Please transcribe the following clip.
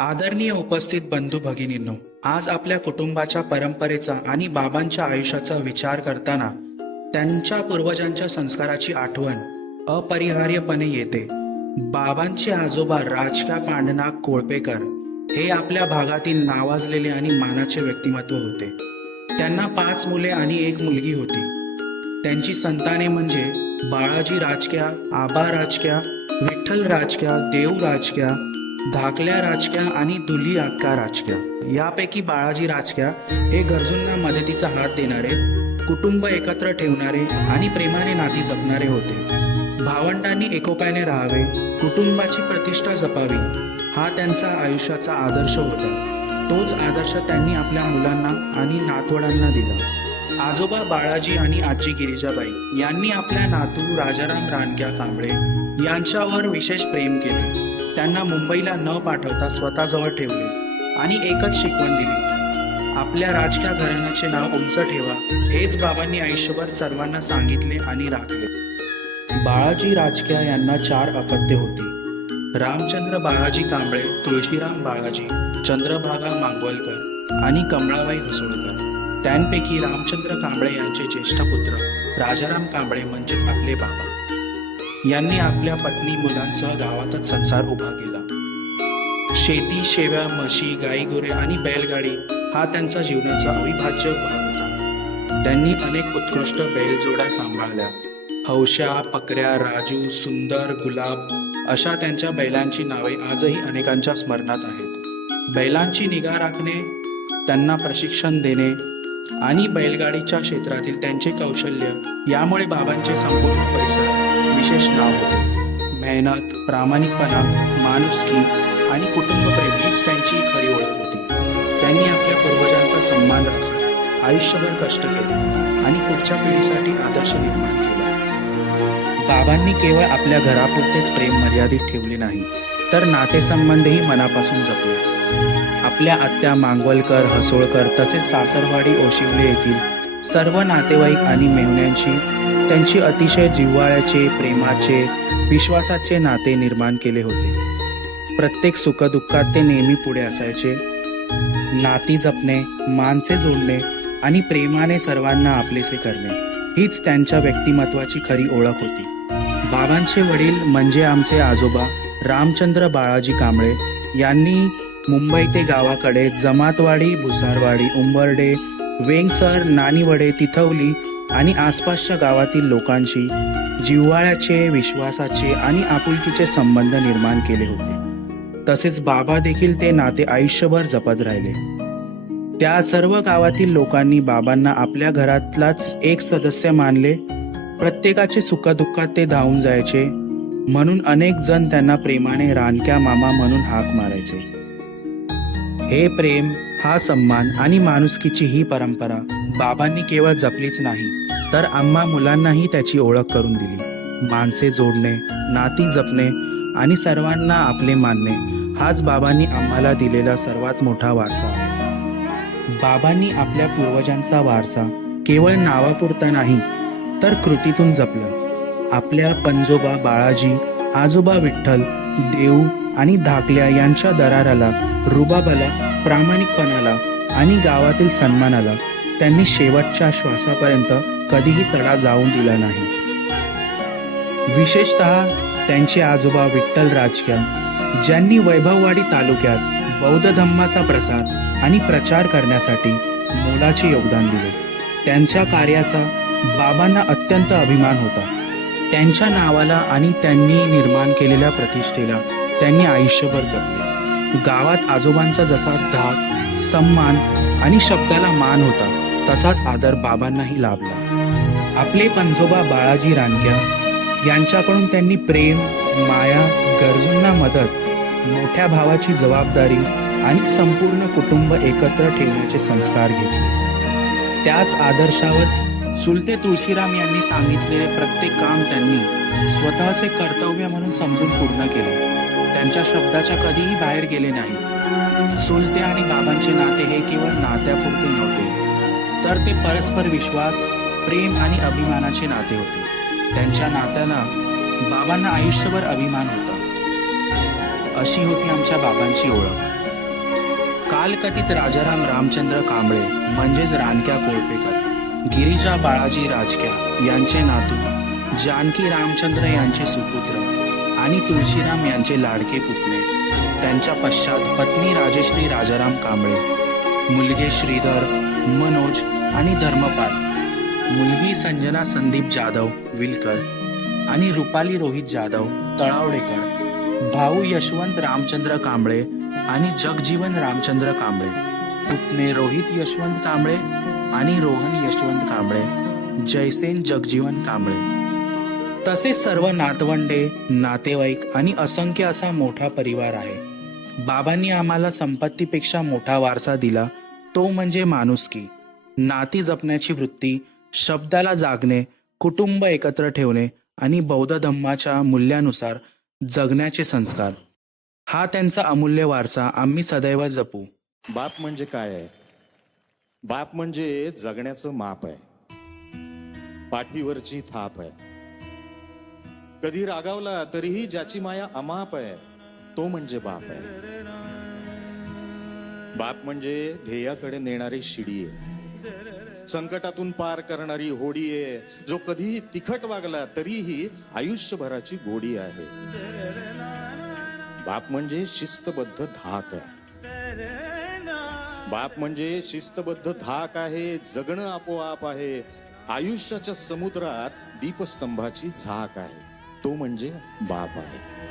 आदरणीय उपस्थित बंधू भगिनींनो, आज आपल्या कुटुंबाच्या परंपरेचा आणि बाबांच्या आयुष्याचा विचार करताना त्यांच्या पूर्वजांच्या संस्काराची आठवण अपरिहार्यपणे येते. बाबांचे आजोबा राजका पांडनाग कोळपेकर हे आपल्या भागातील नावाजलेले आणि मानाचे व्यक्तिमत्व होते. त्यांना 5 मुले आणि 1 मुलगी होती. त्यांची संताने म्हणजे बाळाजी राजक्या, आबा राजक्या, विठ्ठल राजक्या, देव राजक्या, धाकल्या राजक्या आणि दुली अक्का राजक्या. यापैकी बाळाजी राजक्या हे गरजूंना मदतीचा हात देणारे, कुटुंब एकत्र ठेवणारे आणि प्रेमाने नाती जपणारे होते. भावंडांनी एकोप्याने राहावे, कुटुंबाची प्रतिष्ठा जपावी हा त्यांचा आयुष्याचा आदर्श होता. तोच आदर्श त्यांनी आपल्या मुलांना आणि नातवंडांना दिला. आजोबा बाळाजी आणि आजी गिरिजाबाई यांनी आपल्या नातू राजाराम रानक्या कांबळे यांच्यावर विशेष प्रेम केले. त्यांना मुंबईला न पाठवता स्वतःजवळ ठेवले आणि एकच शिकवण दिली, आपल्या राजकीय घराण्याचे नाव उंच ठेवा. हेच बाबांनी आयुष्यभर सर्वांना सांगितले आणि राखले. बाळाजी राजक्या यांना 4 अपत्ये होती. रामचंद्र बाळाजी कांबळे, तुळशीराम बाळाजी, चंद्रभागा मांगवलकर आणि कमळाबाई हसोळकर. त्यांपैकी रामचंद्र कांबळे यांचे ज्येष्ठ पुत्र राजाराम कांबळे म्हणजेच आपले बाबा यांनी आपल्या पत्नी मुलांसह गावातच संसार उभा केला. शेती, शेव्या, म्हशी, गाई, गुरे आणि बैलगाडी हा त्यांचा जीवनाचा अविभाज्य भाग होता. त्यांनी अनेक उत्कृष्ट बैलजोड्या सांभाळल्या. हौशा, पकऱ्या, राजू, सुंदर, गुलाब अशा त्यांच्या बैलांची नावे आजही अनेकांच्या स्मरणात आहेत. बैलांची निगा राखणे, त्यांना प्रशिक्षण देणे आणि बैलगाडीच्या क्षेत्रातील त्यांचे कौशल्य यामुळे बाबांचे संपूर्ण परिसरात विशेष नाव होते. मेहनत, प्रामाणिकपणा, माणुसकी आणि कुटुंबप्रेम हीच त्यांची खरी ओळख होती. त्यांनी आपल्या पूर्वजांचा सन्मान राखला, आयुष्यभर कष्ट केले आणि पुढच्या पिढीसाठी आदर्श निर्माण केला. बाबांनी केवळ आपल्या घरापुरतेच प्रेम मर्यादित ठेवले नाही, तर नातेसंबंधही मनापासून जपले. आपल्या आत्या मांगवलकर, हसोळकर तसेच सासरवाडी ओशिवले येथील सर्व नातेवाईक आणि मेहुण्यांची त्यांची अतिशय जिव्हाळ्याचे, प्रेमाचे, विश्वासाचे नाते निर्माण केले होते. प्रत्येक सुखदुःखात ते नेहमी पुढे असायचे. नाती जपणे, माणसे जोडणे आणि प्रेमाने सर्वांना आपलेसे करणे हीच त्यांच्या व्यक्तिमत्वाची खरी ओळख होती. बाबांचे वडील म्हणजे आमचे आजोबा रामचंद्र बाळाजी कांबळे यांनी मुंबई ते गावाकडे जमातवाडी, भुसारवाडी, उंबर्डे, वेंगसर, नानीवडे, तिथवली आणि आसपासच्या गावातील लोकांशी जिव्हाळ्याचे, विश्वासाचे आणि आपुलकीचे संबंध निर्माण केले होते. तसेच बाबा देखील ते नाते आयुष्यभर जपत राहिले. त्या सर्व गावातील लोकांनी बाबांना आपल्या घरातलाच एक सदस्य मानले. प्रत्येकाचे सुखदुःखात ते धावून जायचे, म्हणून अनेक जण त्यांना प्रेमाने रानक्या मामा म्हणून हाक मारायचे. हे प्रेम, हा सन्मान आणि माणुसकीची ही परंपरा बाबांनी केवळ जपलीच नाही, तर आम्हा मुलांनाही त्याची ओळख करून दिली. माणसे जोडणे, नाती जपणे आणि सर्वांना आपले मानणे हाच बाबांनी आम्हाला दिलेला सर्वात मोठा वारसा आहे. बाबांनी आपल्या पूर्वजांचा वारसा केवळ नावापुरता नाही, तर कृतीतून जपलं. आपल्या पंजोबा बाळाजी, आजोबा विठ्ठल, देऊ आणि धाकल्या यांच्या दराराला, रुबाबाला, प्रामाणिकपणाला आणि गावातील सन्मानाला त्यांनी शेवटच्या श्वासापर्यंत कधीही तडा जाऊन दिला नाही. विशेषतः त्यांचे आजोबा विठ्ठल राजक्या, ज्यांनी वैभववाडी तालुक्यात बौद्ध धम्माचा प्रसार आणि प्रचार करण्यासाठी मोलाचे योगदान दिले. त्यांच्या कार्याचा बाबांना अत्यंत अभिमान होता. त्यांच्या नावाला आणि त्यांनी निर्माण केलेल्या प्रतिष्ठेला त्यांनी आयुष्यभर जपले. गावात आजोबांचा जसा धाक, सन्मान आणि शब्दाला मान होता, तसाच आदर बाबांनाही लाभला. आपले पंजोबा बाळाजी रानक्या यांच्याकडून त्यांनी प्रेम, माया, गरजूंना मदत, मोठ्या भावाची जबाबदारी आणि संपूर्ण कुटुंब एकत्र ठेवण्याचे संस्कार घेतले. त्याच आदर्शावरच चुलते तुळशीराम यांनी सांगितलेले प्रत्येक काम त्यांनी स्वतःचे कर्तव्य म्हणून समजून पूर्ण केले. त्यांच्या शब्दाच्या कधीही बाहेर गेले नाही. चुलते आणि बाबांचे नाते हे केवळ नात्यापुरते नव्हते, तर ते परस्पर विश्वास, प्रेम आणि अभिमानाचे नाते होते. त्यांच्या नात्याला बाबांना आयुष्यभर अभिमान होता. अशी होती आमच्या बाबांची ओळख. कालकथित राजाराम रामचंद्र कांबळे म्हणजेच रानक्या कोळपेकर, गिरिजा बाळाजी राजक्या यांचे नातू, जानकी रामचंद्र यांचे सुपुत्र आणि तुळशीराम यांचे लाडके पुतणे. त्यांच्या पश्चात पत्नी राजश्री राजाराम कांबळे, मुलगे श्रीधर, मनोज आणि धर्मपाल, मुलगी संजना संदीप जाधव विलकर आणि रुपाली रोहित जाधव तळावडेकर, भाऊ यशवंत रामचंद्र कांबळे आणि जगजीवन रामचंद्र कांबळे, पुतणे रोहित यशवंत कांबळे आणि रोहन यशवंत कांबळे, जयसेन जगजीवन कांबळे. तसेच सर्व नातवंडे, नातेवाईक आणि असंख्य असा मोठा परिवार आहे. बाबांनी आम्हाला संपत्तीपेक्षा मोठा वारसा दिला तो म्हणजे माणुसकी, नाती जपण्याची वृत्ती, शब्दाला जागणे, कुटुंब एकत्र ठेवणे आणि बौद्ध धम्माच्या मूल्यानुसार जगण्याचे संस्कार. हा त्यांचा अमूल्य वारसा आम्ही सदैव जपू. बाप म्हणजे काय आहे? बाप म्हणजे जगण्याचं माप आहे, पाठीवरची थाप आहे. कधी रागावला तरीही ज्याची माया अमाप आहे तो म्हणजे बाप आहे. बाप म्हणजे ध्येयाकडे नेणारी शिडी आहे, संकटातून पार करणारी होडी आहे, जो कधीही तिखट वागला तरीही आयुष्यभराची गोडी आहे. बाप म्हणजे शिस्तबद्ध धाक आहे. बाप म्हणजे शिस्तबद्ध धाक आहे, जगणं आपोआप आहे, आयुष्याच्या समुद्रात दीपस्तंभाची झाक आहे, तो म्हणजे बाप आहे.